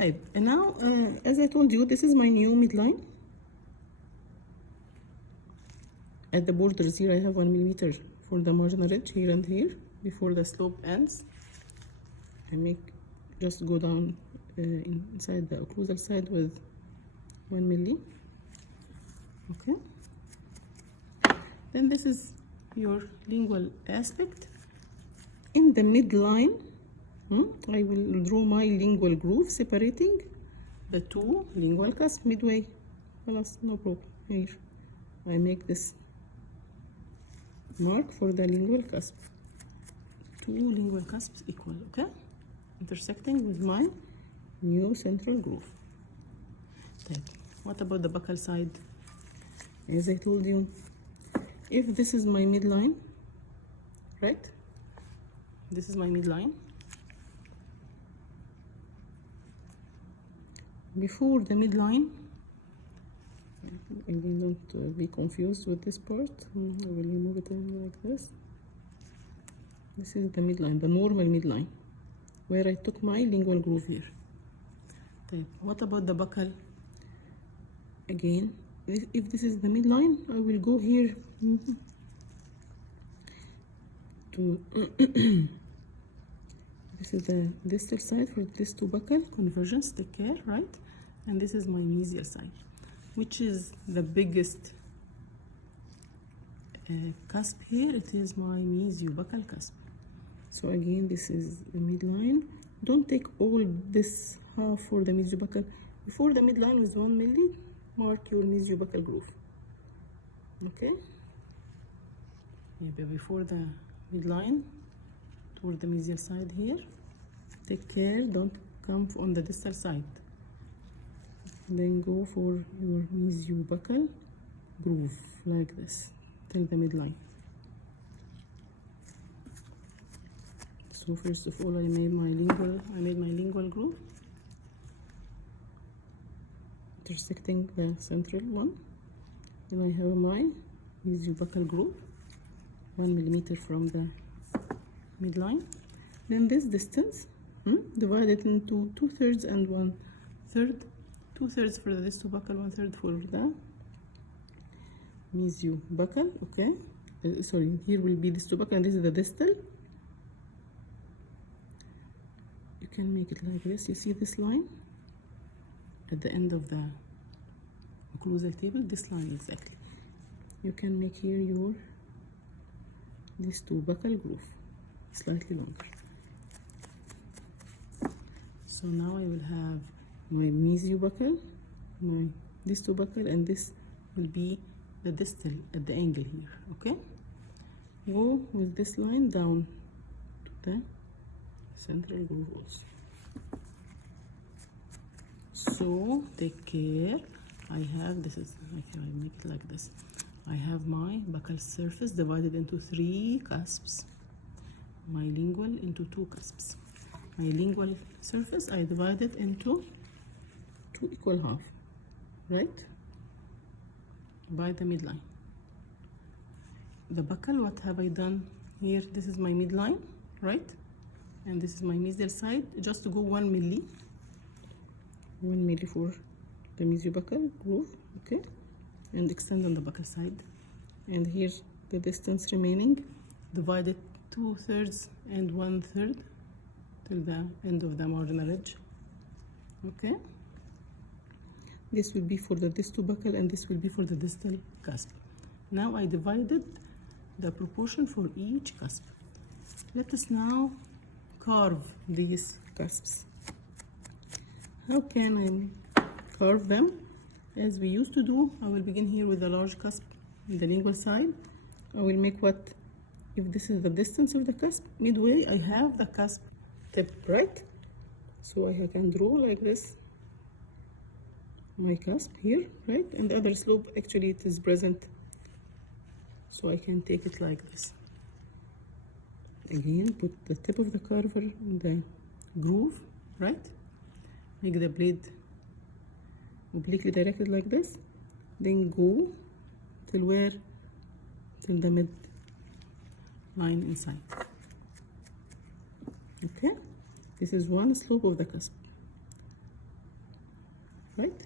طيب and now as I told you, this is my new midline. At the borders here I have 1 millimeter for the marginal ridge here and here before the slope ends. I make just go down inside the occlusal side with 1 milli. Okay, then this is your lingual aspect. In the midline, I will draw my lingual groove separating the two lingual cusps midway. خلاص, no problem. Here I make this mark for the lingual cusp. Two lingual cusps equal, okay, intersecting with my new central groove. Then what about the buccal side? As I told you, if this is my midline, right, this is my midline, before the midline, again, don't be confused with this part. I will remove it like this. This is the midline, the normal midline, where I took my lingual groove here. Okay. What about the buccal? Again, if this is the midline, I will go here to this is the distal side for this two buccal convergence. Take care, right? And this is my mesial side, which is the biggest cusp here. It is my mesiobuccal cusp. So again, this is the midline. Don't take all this half for the mesiobuccal. Before the midline with 1 milli, mark your mesiobuccal groove. Okay? Yeah, before the midline, toward the mesial side here. Take care, don't come on the distal side. Then go for your mesiobuccal groove like this till the midline. So first of all, I made my lingual groove, intersecting the central one. Then I have my mesiobuccal groove, 1 millimeter from the midline. Then this distance, divided into 2/3 and 1/3. 2/3 for the distobuccal, 1/3 for the mesiobuccal. Okay, sorry, here will be distobuccal and this is the distal. You can make it like this. You see this line at the end of the occlusal table, this line exactly. You can make here your distobuccal groove, slightly longer. So now I will have my mesiobuccal, my distobuccal, and this will be the distal at the angle here. Okay, go with this line down to the central groove also. So take care. I have, this is, okay, I make it like this. I have my buccal surface divided into 3 cusps, my lingual into 2 cusps. My lingual surface I divided into 2 equal half, right, by the midline. The buccal, what have I done here? This is my midline, right, and this is my mesial side. Just to go 1 milli, 1 milli for the mesiobuccal groove, okay, and extend on the buccal side. And here's the distance remaining, divided 2/3 and 1/3 till the end of the marginal ridge. Okay, this will be for the distobuccal and this will be for the distal cusp. Now I divided the proportion for each cusp. Let us now carve these cusps. How can I carve them? As we used to do, I will begin here with the large cusp in the lingual side. I will make what, if this is the distance of the cusp, midway I have the cusp tip, right? So I can draw like this my cusp here, right? And the other slope, actually it is present, so I can take it like this. Again, put the tip of the carver in the groove, right? Make the blade obliquely directed like this, then go till where? Till the mid line inside. Okay, this is one slope of the cusp. right?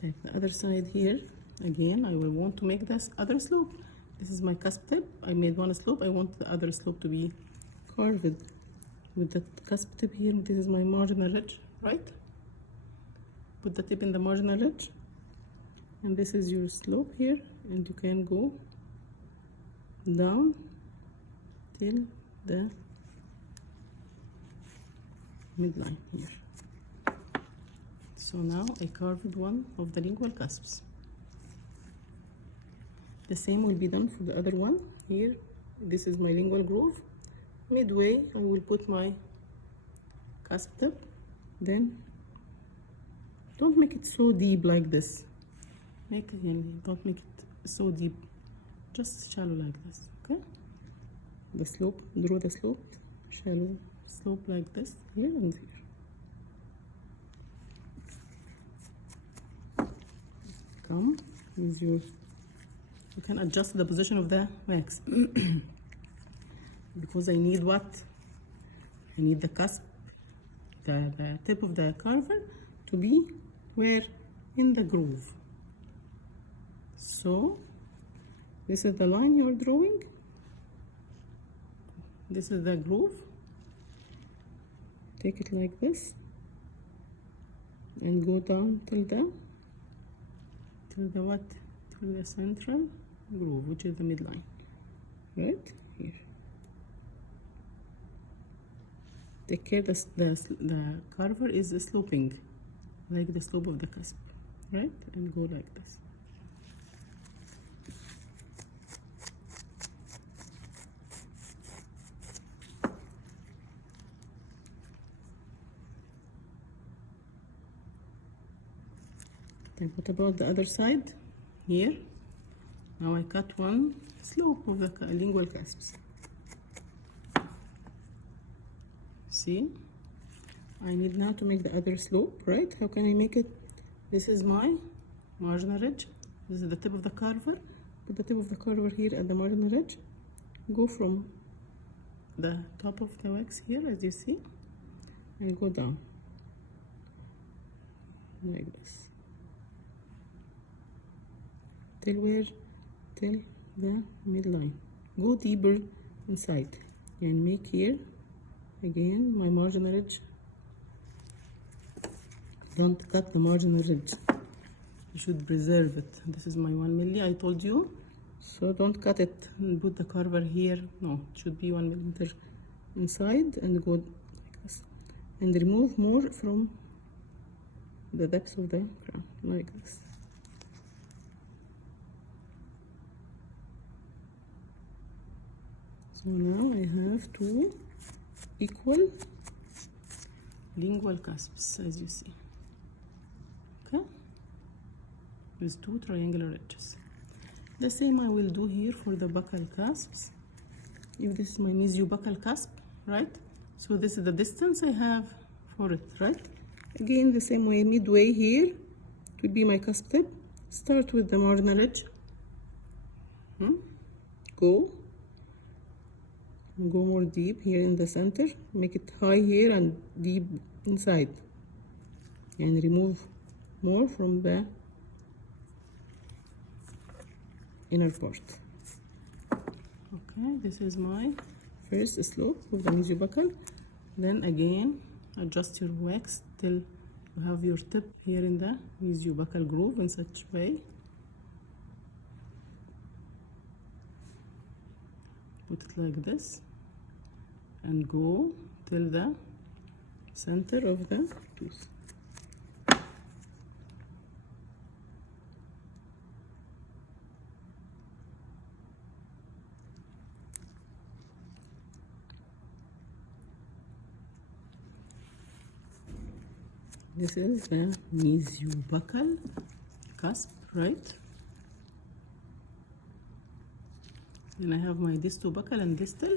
Take the other side here. Again, I will want to make this other slope. This is my cusp tip. I made one slope. I want the other slope to be carved with the cusp tip here. This is my marginal ridge, right? Put the tip in the marginal ridge, and this is your slope here, and you can go down till the midline here. So now I carved one of the lingual cusps. The same will be done for the other one here. This is my lingual groove. Midway I will put my cusp tip. Then don't make it so deep like this. Don't make it so deep, just shallow like this. Okay, the slope, draw the slope, shallow slope like this here and here. Come with your, you can adjust the position of the wax because I need what? I need the cusp, the tip of the carver to be where? In the groove. So this is the line you're drawing, this is the groove. Take it like this and go down till the what? Till the central groove, which is the midline, right here. Take care the carver is sloping like the slope of the cusp, right? And go like this. And what about the other side here? Now I cut one slope of the lingual cusps. See, I need now to make the other slope, right? How can I make it? This is my marginal ridge. This is the tip of the carver. Put the tip of the carver here at the marginal ridge. Go from the top of the wax here, as you see, and go down like this. Till where? Till the midline. Go deeper inside and make here again my marginal ridge. Don't cut the marginal ridge, you should preserve it. This is my 1 milli, I told you, so don't cut it and put the carver here. No, it should be 1 millimeter inside and go like this, and remove more from the depth of the crown like this. So now I have two equal lingual cusps, as you see, okay, with two triangular edges. The same I will do here for the buccal cusps. If this is my mesiobuccal cusp, right? So this is the distance I have for it, right? Again, the same way, midway here, it will be my cusp tip. Start with the marginal edge. Go more deep here in the center, make it high here and deep inside, and remove more from the inner part. Okay, this is my first slope of the mesiobuccal. Then again, adjust your wax till you have your tip here in the mesiobuccal groove in such way. Put it like this and go till the center of the tooth. This is the mesiobuccal cusp, right? Then I have my distobuccal and distal.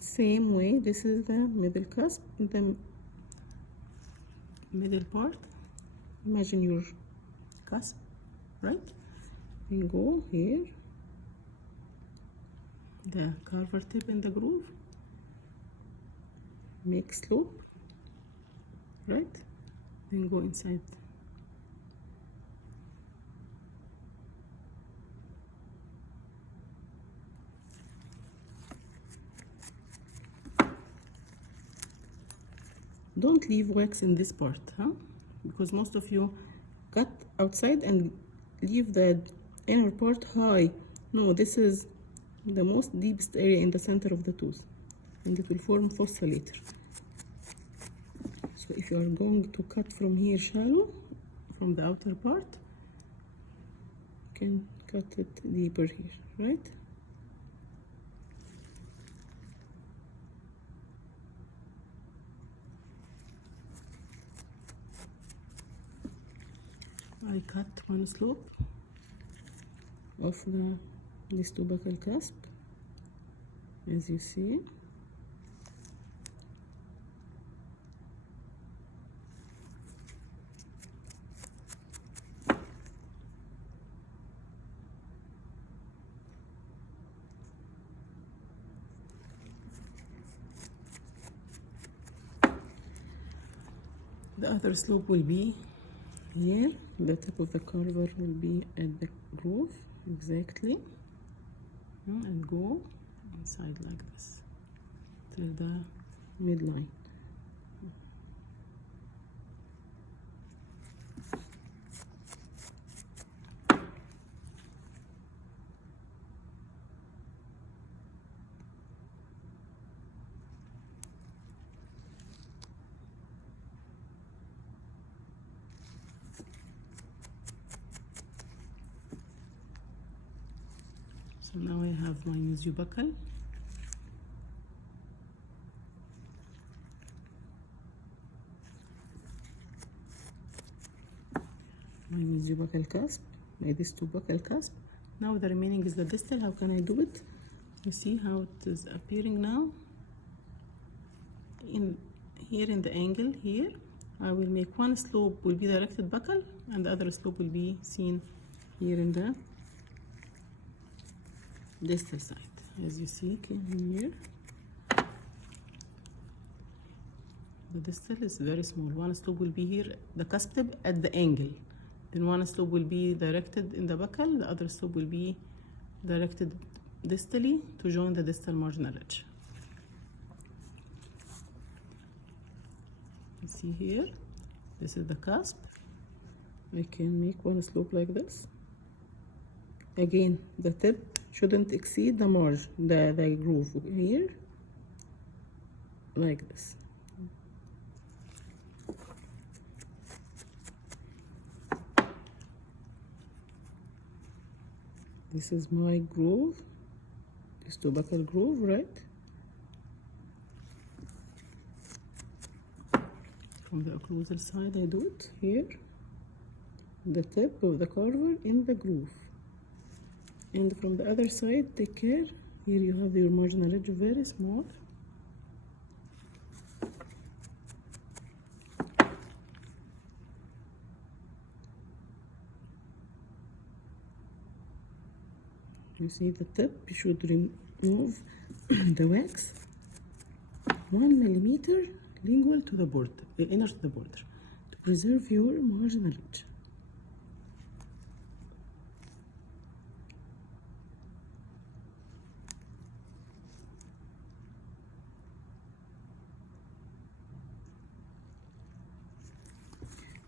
Same way, this is the middle cusp, in the middle part. Imagine your cusp, right? And go here, the carver tip in the groove, make slope, right? Then go inside don't leave wax in this part, because most of you cut outside and leave the inner part high. No, this is the most deepest area in the center of the tooth, and it will form fossa later. So if you are going to cut from here shallow, from the outer part, you can cut it deeper here, right? I cut one slope of this tubercle cusp, as you see. The other slope will be here. The tip of the carver will be at the groove exactly, and go inside like this till the midline. So now I have my mesiobuccal. My mesiobuccal cusp, my distal buccal cusp. Now the remaining is the distal. How can I do it? You see how it is appearing now? Here in the angle here, I will make one slope will be directed buccal, and the other slope will be seen here in the distal side, as you see here. The distal is very small. One slope will be here, the cusp tip at the angle. Then one slope will be directed in the buccal, the other slope will be directed distally to join the distal marginal ridge. You see here, this is the cusp. I can make one slope like this. Again, the tip shouldn't exceed the margin, the groove here, like this. This is my groove, this tubercle groove, right? From the occlusal side, I do it here, the tip of the carver in the groove. And from the other side, take care. Here you have your marginal ridge very small. You see the tip, you should remove the wax 1 millimeter lingual to the border, inner to the border, to preserve your marginal ridge.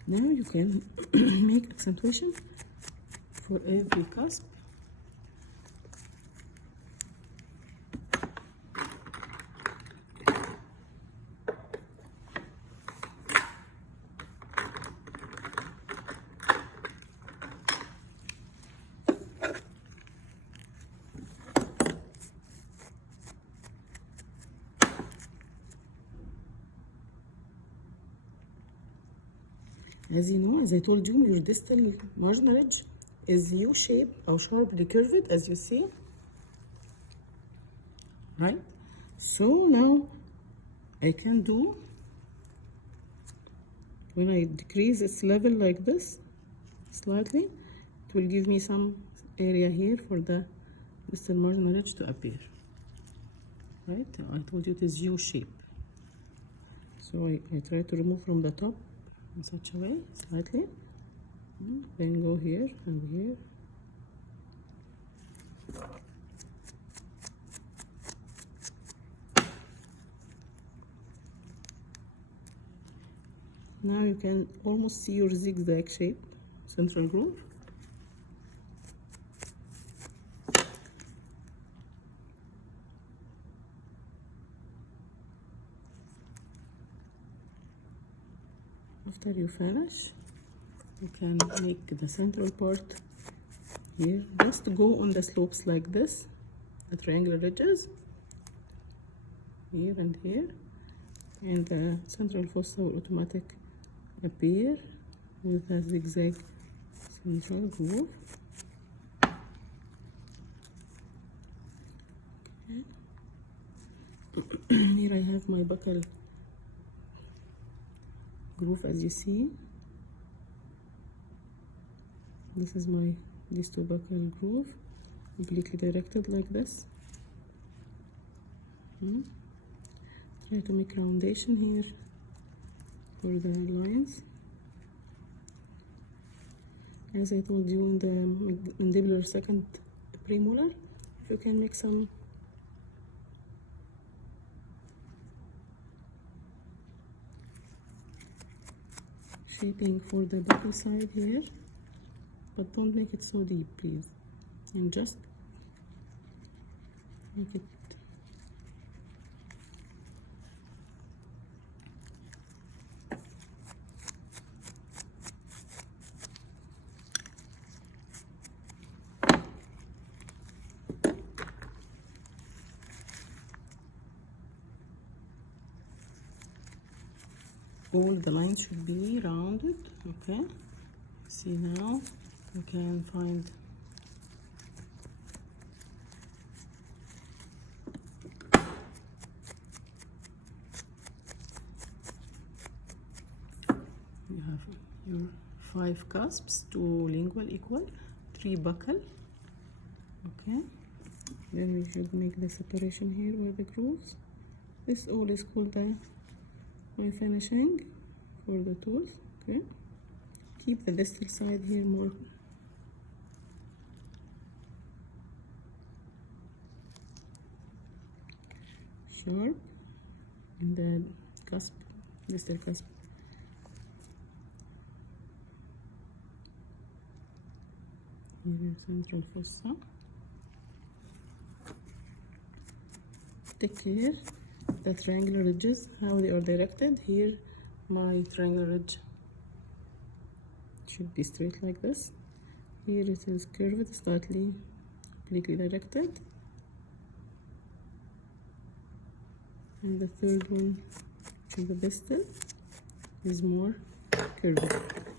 Now you can make accentuation for every cusp. As you know, as I told you, your distal marginal ridge is U-shaped or sharply curved, as you see, right? So now I can do, when I decrease its level like this slightly, it will give me some area here for the distal marginal ridge to appear, right? I told you it is U-shape. So I try to remove from the top in such a way, slightly, then go here and here. Now you can almost see your zigzag shape central groove. After you finish, you can make the central part here. Just go on the slopes like this, the triangular ridges here and here, and the central fossa will automatic appear with a zigzag central groove. Okay. Here I have my buckle groove. As you see, this is these two buckle groove, obliquely directed like this. Try to make roundation here for the lines. As I told you in the mandibular second premolar, if you can make some shaping for the buckle side here, but don't make it so deep, please, and just make it all the lines should be rounded. Okay, see, now you can find you have your 5 cusps, 2 lingual equal, 3 buccal. Okay, then we should make the separation here with the grooves. This all is called my finishing for the tooth. Okay, keep the distal side here more sharp, and the cusp, distal cusp here, central fossa. Take care the triangular ridges, how they are directed. Here my triangular ridge should be straight like this. Here it is curved, slightly obliquely directed, and the third one, which is the distal, is more curved.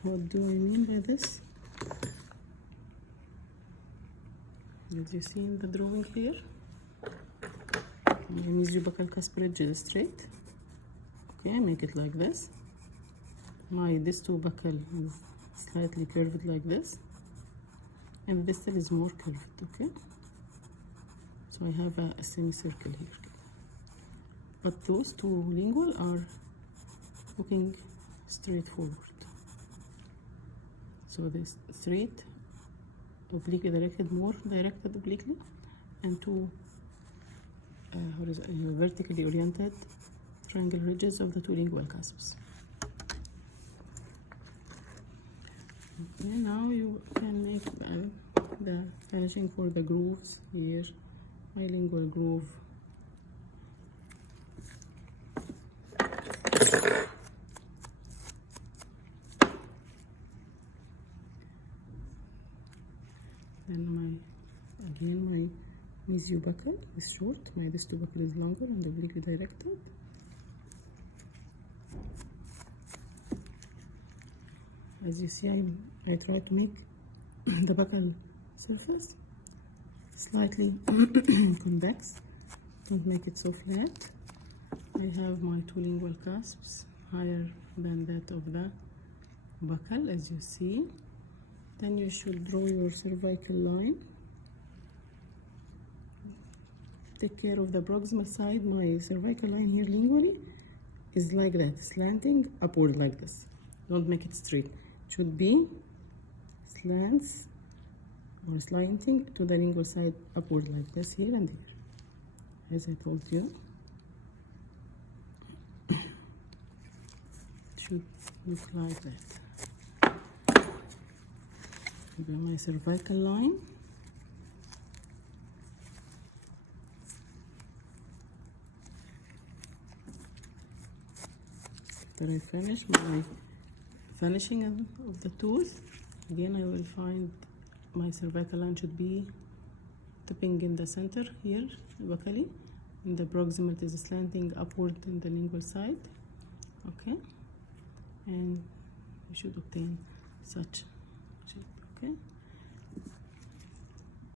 What do I mean by this? As you see in the drawing here, my mesiobuccal cusp ridge is straight. Okay, make it like this. My distobuccal is slightly curved like this, and the distal is more curved. Okay, so I have a semicircle here, but those two lingual are looking straight forward. So this straight, obliquely directed, more directed obliquely, and two vertically oriented triangle ridges of the two lingual cusps. Okay, now you can make the finishing for the grooves here. My lingual groove, then my mesiobuccal is short, my distobuccal is longer and obliquely directed. As you see, I try to make the buccal surface slightly convex. Don't make it so flat. I have my two lingual cusps higher than that of the buccal, as you see. Then you should draw your cervical line. Take care of the proximal side. My cervical line here lingually is like that, slanting upward like this. Don't make it straight. It should be slants or slanting to the lingual side upward like this, here and here, as I told you. It should look like that. Maybe my cervical line. After I finish my finishing of the tooth, again I will find my cervical line should be tipping in the center here, buccally, and the proximal is slanting upward in the lingual side. Okay, and we should obtain such shape. Okay.